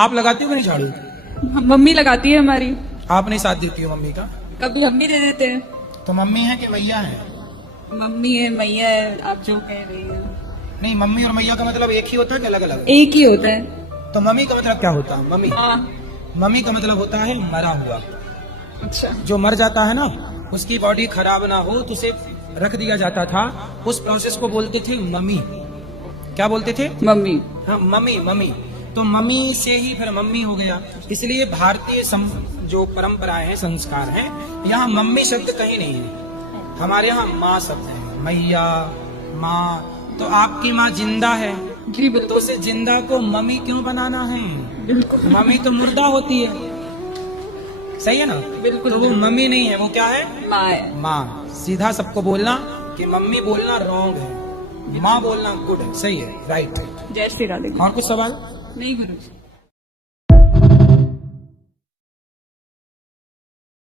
आप लगाती हो कि नहीं झाड़ू? मम्मी लगाती है हमारी। आप नहीं साथ देती हो मम्मी का? कभी हम भी दे देते हैं। तो मम्मी है कि मैया है? मम्मी है, मैया है, आप जो कह रही है। नहीं, मम्मी और मैया का मतलब एक ही होता है कि अलग अलग? एक ही होता है। तो मम्मी का मतलब क्या होता है? मम्मी हाँ। मम्मी का मतलब होता है मरा हुआ। अच्छा। जो मर जाता है ना, उसकी बॉडी खराब ना हो तो उसे रख दिया जाता था। उस प्रोसेस को बोलते थे मम्मी। क्या बोलते थे? मम्मी। हाँ, मम्मी मम्मी। तो मम्मी से ही फिर मम्मी हो गया। इसलिए भारतीय जो परंपराएं हैं, संस्कार हैं, यहाँ मम्मी शब्द कहीं नहीं है। हमारे यहाँ माँ शब्द है, मैया, माँ। तो आपकी माँ जिंदा है जी तो बिल्कुल। उसे जिंदा को मम्मी क्यों बनाना है? बिल्कुल मम्मी तो मुर्दा होती है, सही है ना? बिल्कुल। तो वो मम्मी नहीं है, वो क्या है? माँ है। माँ। सीधा सबको बोलना कि मम्मी बोलना रॉन्ग है, माँ बोलना गुड है, सही है, राइट है। जय श्री राधे। और कुछ सवाल? नहीं गुरु जी।